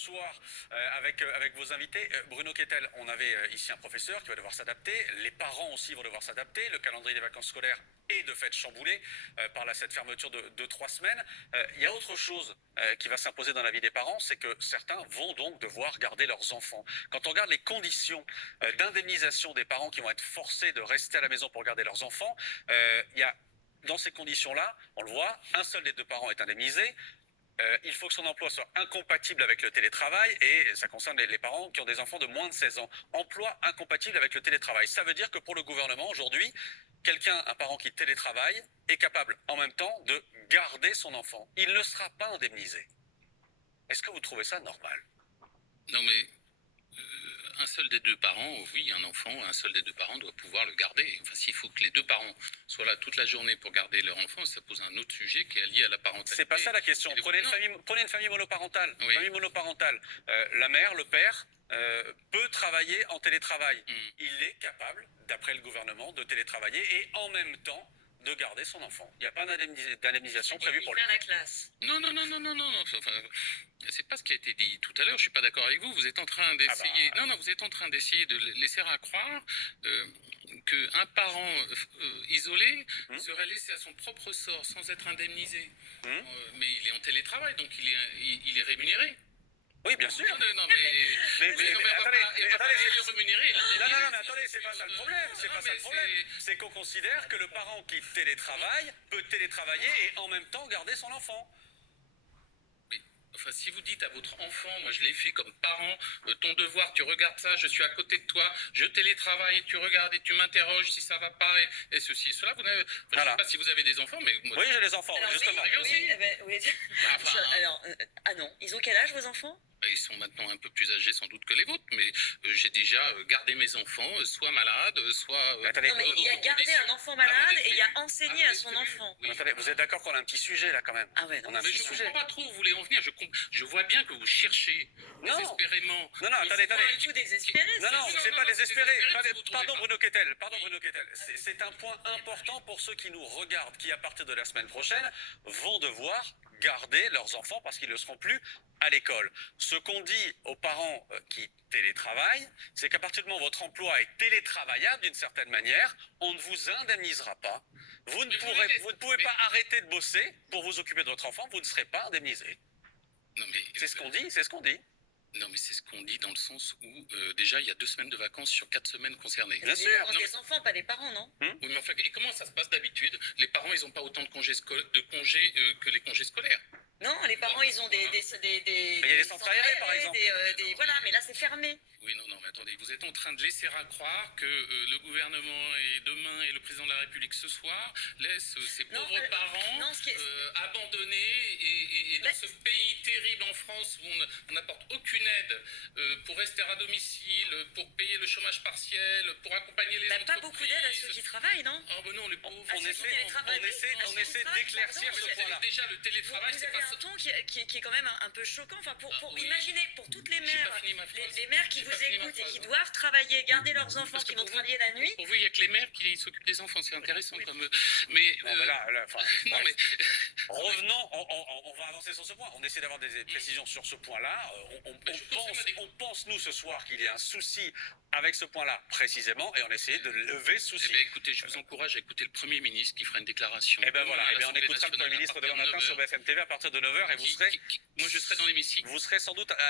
soir avec vos invités. Bruno Kettel, on avait ici un professeur qui va devoir s'adapter, les parents aussi vont devoir s'adapter, le calendrier des vacances scolaires est de fait chamboulé par cette fermeture de 3 semaines. Il y a autre chose qui va s'imposer dans la vie des parents, c'est que certains vont donc devoir garder leurs enfants. Quand on regarde les conditions d'indemnisation des parents qui vont être forcés de rester à la maison pour garder leurs enfants, il y a dans ces conditions-là, on le voit, un seul des deux parents est indemnisé. Il faut que son emploi soit incompatible avec le télétravail et ça concerne les parents qui ont des enfants de moins de 16 ans. Emploi incompatible avec le télétravail. Ça veut dire que pour le gouvernement, aujourd'hui, un parent qui télétravaille, est capable en même temps de garder son enfant. Il ne sera pas indemnisé. Est-ce que vous trouvez ça normal? Non mais un seul des deux parents, oui, un enfant, un seul des deux parents doit pouvoir le garder. Enfin, s'il faut que les deux parents soient là toute la journée pour garder leur enfant, ça pose un autre sujet qui est lié à la parentalité. C'est pas ça la question. Prenez une famille monoparentale. Oui. Famille monoparentale. La mère, le père, peut travailler en télétravail. Il est capable, d'après le gouvernement, de télétravailler et en même temps de garder son enfant. Il n'y a pas d'indemnisation prévue pour lui. La classe. Non. Enfin, c'est pas ce qui a été dit tout à l'heure. Je suis pas d'accord avec vous. Vous êtes en train d'essayer. Non, vous êtes en train d'essayer de laisser à croire qu'un parent isolé serait laissé à son propre sort sans être indemnisé. Mais il est en télétravail, donc il est rémunéré. Oui, bien sûr. Non, mais attendez, c'est pas ça le problème. C'est pas ça le problème. C'est qu'on considère que le parent qui télétravaille peut télétravailler et en même temps garder son enfant. Mais, enfin, si vous dites à votre enfant, moi je l'ai fait comme parent, ton devoir, tu regardes ça, je suis à côté de toi, je télétravaille et tu regardes et tu m'interroges si ça va pas et ceci et cela. Vous n'avez, je ne sais pas si vous avez des enfants, mais moi, oui, j'ai des enfants, alors, justement. Ah non, ils ont quel âge vos enfants? Ils sont maintenant un peu plus âgés sans doute que les vôtres, mais j'ai déjà gardé mes enfants, soit malades, soit... non, mais il y a gardé un enfant malade et il y a enseigné à son enfant. Oui. Attendez, vous êtes d'accord qu'on a un petit sujet là quand même? Ah ouais, non. On a un petit sujet. Je ne comprends pas trop où vous voulez en venir, je vois bien que vous cherchez désespérément... Non, attendez. Pas du tout désespéré. Non, c'est pas désespéré. Pardon Bruno Kettel, c'est un point important pour ceux qui nous regardent, qui à partir de la semaine prochaine vont devoir garder leurs enfants parce qu'ils ne seront plus à l'école. Ce qu'on dit aux parents qui télétravaillent, c'est qu'à partir du moment où votre emploi est télétravaillable d'une certaine manière, on ne vous indemnisera pas. Vous ne pouvez pas arrêter de bosser pour vous occuper de votre enfant, vous ne serez pas indemnisé. C'est ce qu'on dit. Non, mais c'est ce qu'on dit dans le sens où, déjà, il y a 2 semaines de vacances sur 4 semaines concernées. Bien sûr. Les enfants, pas les parents, non? Oui, mais enfin, et comment ça se passe d'habitude? Les parents, ils n'ont pas autant de congés que les congés scolaires. Non, les parents, ils ont des il y a des centres aérés, par exemple. Voilà, mais là, c'est fermé. Oui, non, mais attendez, vous êtes en train de laisser à croire que le gouvernement et demain et le président de la République ce soir laissent ces pauvres parents abandonnés et dans ce pays terrible en France où on n'apporte aucune aide pour rester à domicile, pour payer le chômage partiel, pour accompagner les entreprises. Pas beaucoup d'aide à ceux qui travaillent, non? Ah ben non, les pauvres. On essaie d'éclaircir ce point-là. Déjà, le télétravail, c'est pas... Vous avez un ton qui est quand même un peu choquant. Enfin, imaginez, pour toutes les mères, les mères qui vous écoutent et qui doivent travailler, garder leurs enfants, qui vont travailler la nuit. Pour vous, il n'y a que les mères qui s'occupent des enfants, c'est intéressant comme... Mais... Revenons, on va avancer sur ce point. On essaie d'avoir des précisions sur ce point-là. On pense, nous, ce soir, qu'il y a un souci avec ce point-là, précisément, et on essaie de lever ce souci. Écoutez, je vous encourage à écouter le Premier ministre qui fera une déclaration. On écoutera le Premier ministre demain matin sur BFM TV à partir de 9h et vous serez... Moi, je serai dans l'hémicycle. Vous serez sans doute à